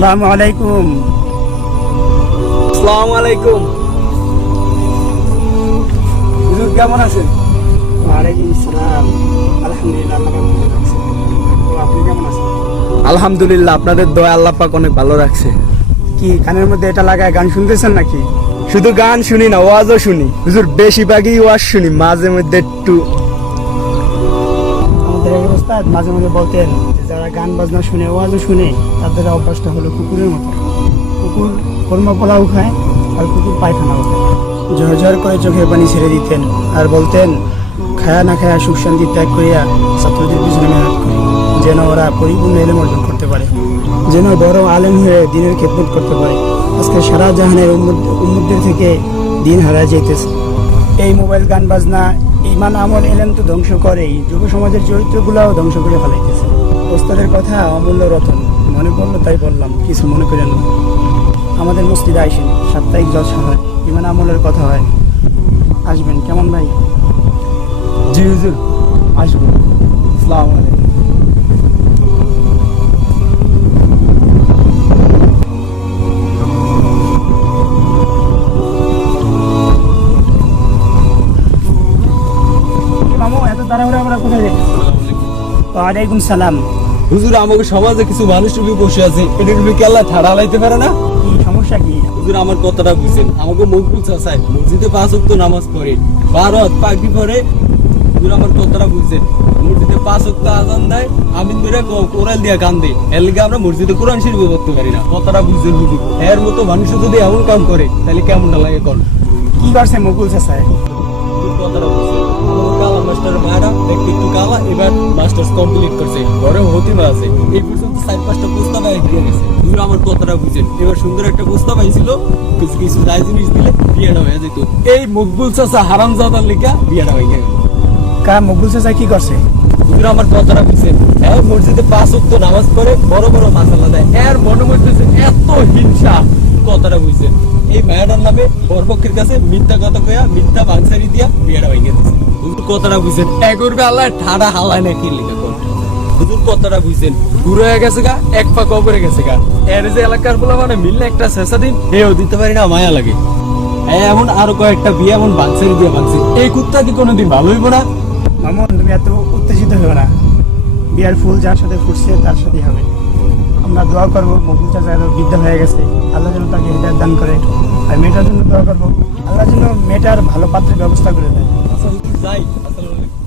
আসসালামু আলাইকুম। আসসালামু আলাইকুম। হুজুর কেমন আছেন? ওয়ালাইকুম আসসালাম। আলহামদুলিল্লাহ, আল্লাহ পাক ভালো রাখছে। তো আপনি কেমন আছেন? আলহামদুলিল্লাহ, আপনাদের দয়া আল্লাহ পাক অনেক ভালো রাখছে। কি কানের মধ্যে এটা লাগায় গান শুনতেছেন নাকি? শুধু গান শুনি না, ওয়াজও শুনি হুজুর, বেশিরভাগই ওয়াজ শুনি, মাঝে মধ্যে একটু। আমাদের এই অবস্থায় মাঝে মাঝে বলতেন যে যারা গান বাজনা শুনে ওয়াজও শুনে তাদের অভ্যাসটা হলো কুকুরের মতো। কুকুর কর্ম পোলাও খায় আর কুকুর পায়খানাও খায়। ঝরঝর করে চোখের পানি ছেড়ে দিতেন আর বলতেন, খায়া না খায়া সুখ শান্তি ত্যাগ করিয়া ছাত্রদের পিছনে মেহনত করি, যেন ওরা পরিপূর্ণ এলেম অর্জন করতে পারে, যেন বড় আলেম হয়ে দিনের খেদমত করতে পারে। আজকে সারা জাহানের উম্মতদের থেকে দিন হারায় যাইতেছে। এই মোবাইল গান বাজনা ইমান আমল এলেম তো ধ্বংস করেই, যুব সমাজের চরিত্রগুলোও ধ্বংস করে ফেলাইতেছে। ওস্তাদের কথা অমূল্য রতন, মনে পড়লো তাই বললাম, কিছু মনে করেন না। আমাদের মসজিদে আইসেন, সাপ্তাহিক জলসা হয়, ইমান আমলের কথা হয়, আসবেন কেমন ভাই? জি হুজুর, আসবো। আসসালামু আলাইকুম। মামু এত তাড়াহুড়া আমরা কোথায় যাই? ওয়ালাইকুম সালাম। হুজুর, আমাকে সমাজে কিছু মানুষ রূপে বসে আছে, এটা রূপে কি আল্লাহ ঠাড়া লাইতে পারে না? কি সমস্যা কি? হুজুর, আমার কথাটা বুঝছেন, আমাকে মকবুল চাচাই মসজিদে 5 ওয়াক্ত নামাজ পড়ে, ভারত পাগড়ি পরে। হুজুর, আমার কথাটা বুঝছেন, মসজিদে 5 ওয়াক্ত আযান দেয়, আমিন ধরে কোরআন দিয়া গান দেয়, এর লিগে আমরা মসজিদে কোরআন শরীফ পড়তে পারি না। কথাটা বুঝছেন হুজুর? এর মতো মানুষ যদি এমন কাম করে তাহলে কেমনটা লাগে কোন? কি করছে মকুল চাচায়? হুজুর, কথাটা বুঝছেন, আমার কালা মাস্টার মায়েরা দেখতে একটু কালা, এবার মাস্টার্স কমপ্লিট করছে, ঘরে হতিমা আছে, এই পর্যন্ত 4-5টা প্রস্তাব দিয়ে গেছে। হুজুর, আমার কথাটা বুঝছেন, এবার সুন্দর একটা প্রস্তাব আইছিল, কিছু কিছু দায় জিনিস দিলে বিয়েটা হয়ে যেত। এই মকবুল চাচা হারামজাদার লিগা বিয়েটা হয়ে গেল। কা মকুল চাচা কি করছে? হুজুর, আমার কথাটা বুঝছেন, মসজিদে 5 ওয়াক্ত নামাজ পড়ে, বড় বড় মাসালা দেয়, এর মনে হইতেছে এত হিংসা। কথাটা বুঝছেন, এই মায়াটার নামে বরপক্ষের কাছে মিথ্যা কথা কয়া, মিথ্যা বাংসারি দিয়া বিয়েটা ভেঙে দিচ্ছে। হুজুর, কথাটা বুঝছেন, করবে আল্লাহ ঠাড়া হালায় না কি লিখা কোন? হুজুর, কথাটা বুঝছেন, দূর হয়ে গেছে গা, এক পা কবরে গেছে গা। এর যে এলাকার বলা মানে মিললে একটা শেষা দিন এও দিতে পারি না, মায়া লাগে। এমন আরো কয়েকটা বিয়ে এমন বাংসারি দিয়ে ভাঙছে, এই কুত্তা কি কোনোদিন ভালো হইব না? মামুন, তুমি এত উত্তেজিত হও না। বিয়ার ফুল যার সাথে ফুটছে তার সাথেই হবে। আমরা দোয়া করবো, মকুল চাচা এত বিদ্যা হয়ে গেছে, আল্লাহ যেন তাকে হৃদয় দান করে। আর মেয়েটার জন্য দোয়া করবো, আল্লাহ যেন মেয়েটার ভালো পাত্রের ব্যবস্থা করে দেয়। আচ্ছা হুজুর, যাই। আসসালামু আলাইকুম।